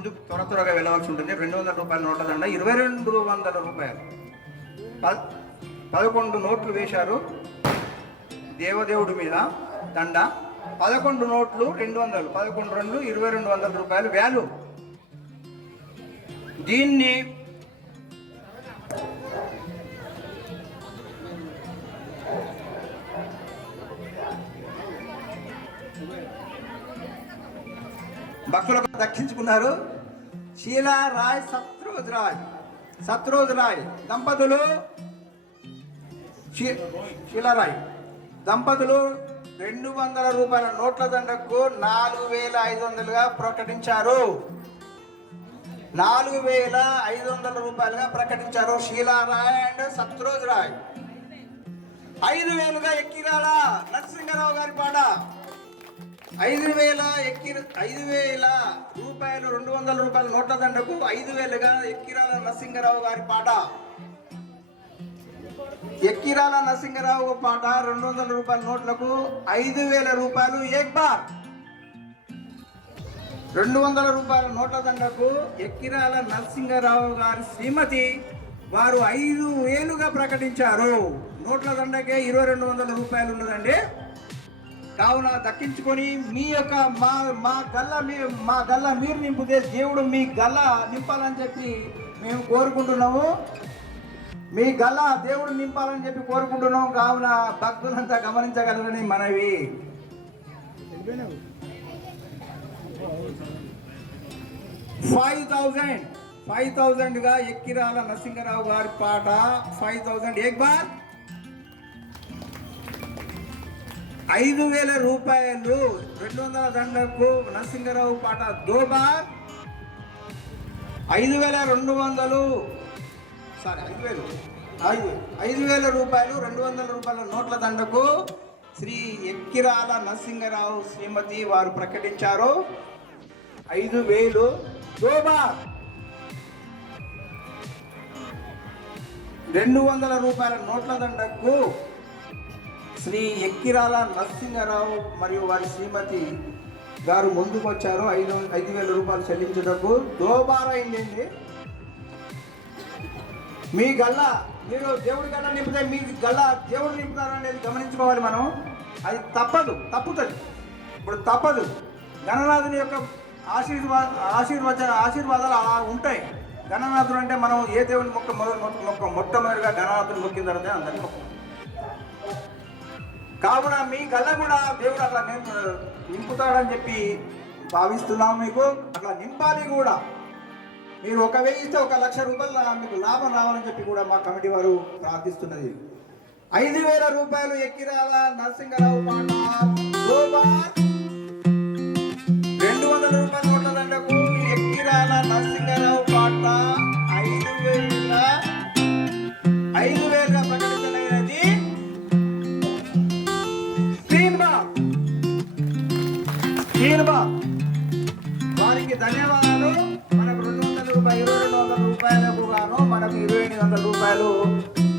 ముందుకు త్వరగా వెళ్ళవలసి ఉంటుంది. 200 రూపాయల నోట్ల దండ 2200 రూపాయలు. 11 నోట్లు వేశారు దేవదేవుడి మీద దండ. 11 నోట్లు 200, 11 రెండు 2200 రూపాయలు వాల్యూ. దీన్ని భక్తులకు దక్కించుకున్నారు. షీలా రాయ్, సత్రోజ్ రాయ్ దంపతులు, షీలారాయ్ దంపతులు 200 రూపాయల నోట్ల దండకు 4500గా ప్రకటించారు. 4500 రూపాయలుగా ప్రకటించారు షీలారాయ్ అండ్ సత్రోజ్ రాయ్. 5000గా ఎక్కిరాల నరసింహరావు గారి పాట. 5000 రూపాయలు 200 రూపాయల నోట్ల దండకు 5000గా ఎక్కిరాల నరసింహరావు గారి పాట. ఎక్కిరాల నరసింహరావు పాట 200 రూపాయల నోట్లకు 5000 రూపాయలు ఏక్ బార్. 200 రూపాయల నోట్ల దండకు ఎక్కిరాల నరసింహరావు గారి శ్రీమతి వారు 5000గా ప్రకటించారు. నోట్ల దండకే 2200 రూపాయలు ఉన్నదండి. కావున దక్కించుకొని మీ యొక్క మా గల్ల మీరు నింపుతే దేవుడు మీ గల్ల నింపాలని చెప్పి మేము కోరుకుంటున్నాము. మీ గల్ల దేవుడు నింపాలని చెప్పి కోరుకుంటున్నాం. కావున భక్తులంతా గమనించగలరని మనవి. 5000గా ఎక్కిరాల నరసింహరావు గారి పాట 5000 ఏక్ బార్. 5000 రూపాయలు 200 దండకు నరసింహరావు పాట దో బార్. 5200 5,000 రూపాయలు 200 రూపాయల నోట్ల దండకు శ్రీ ఎక్కిరాల నరసింహరావు శ్రీమతి వారు ప్రకటించారు. 5000 దో బార్. 200 రూపాయల నోట్ల దండకు శ్రీ ఎక్కిరాల నరసింహరావు మరియు వారి శ్రీమతి గారు ముందుకు వచ్చారు. 5,000 రూపాయలు చెల్లించుటకు దోబార్ అయిందండి. మీ గల్లా మీరు దేవుడి గల్లా నింపితే మీ గల్లా దేవుడు నింపుతారు అనేది గమనించుకోవాలి మనం. అది తప్పుతుంది. ఇప్పుడు తప్పదు. గణనాథుని యొక్క ఆశీర్వాదాలు అలా ఉంటాయి. గణనాథుడు అంటే మనం ఏ దేవుని మొట్టమొదటిగా గణనాథుని మొక్కిన తర్వాత అందరినీ మొక్క. కావున మీ గల్ల కూడా దేవుడు అట్లా నింపుతాడని చెప్పి భావిస్తున్నాం. మీకు అట్లా నింపాలి కూడా. మీరు 1000 ఇస్తే 1,00,000 రూపాయలు మీకు లాభం రావాలని చెప్పి కూడా మా కమిటీ వారు ప్రార్థిస్తున్నది. 5000 రూపాయలు ఎక్కిరాల నరసింహరావు పాట దో బార్. 200 రూపాయల నోట్ల దండకు ఎక్కిరాల నరసింహరావు పాట 5,000గా ప్రకటించలేనది వారికి ధన్యవాదాలు. మనకు 2200 రూపాయలకు గాను మనకు 2800 రూపాయలు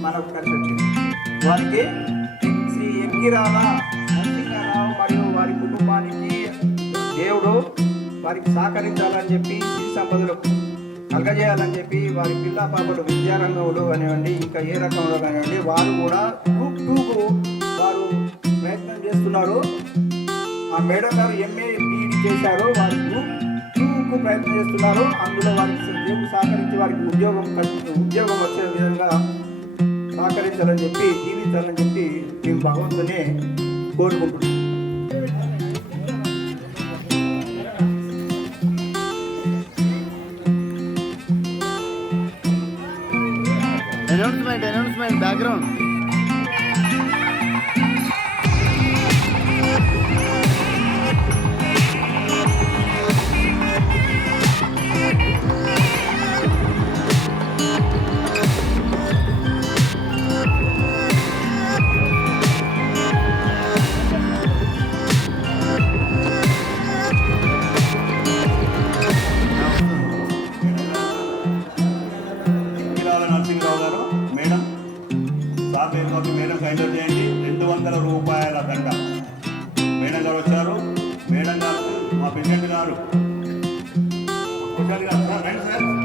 మనకు కలిసి వచ్చింది. వారికి శ్రీ ఎక్కిరాల నరసింహరావు మరియు వారి కుటుంబానికి దేవుడు వారికి సహకరించాలని చెప్పి శ్రీ సంపదలు కలగజేయాలని చెప్పి వారి పిల్ల పాపలు విద్యారంగంలో కానివ్వండి, ఇంకా ఏ రకంలో కానివ్వండి, వారు కూడా గ్రూప్ 2కు వారు ప్రయత్నం చేస్తున్నారు. ఆ మేడం గారు MA BEd చేశారు. వారు గ్రూప్ 2కు ప్రయత్నం చేస్తున్నారు. అందులో వారికి దేవుడు సహకరించి వారికి ఉద్యోగం వచ్చే విధంగా సహకరించాలని చెప్పి జీవించాలని చెప్పి మేము భగవంతుని కోరుకుంటున్నాం. Announcement background. కొద్దిగా సార్ రండి సార్.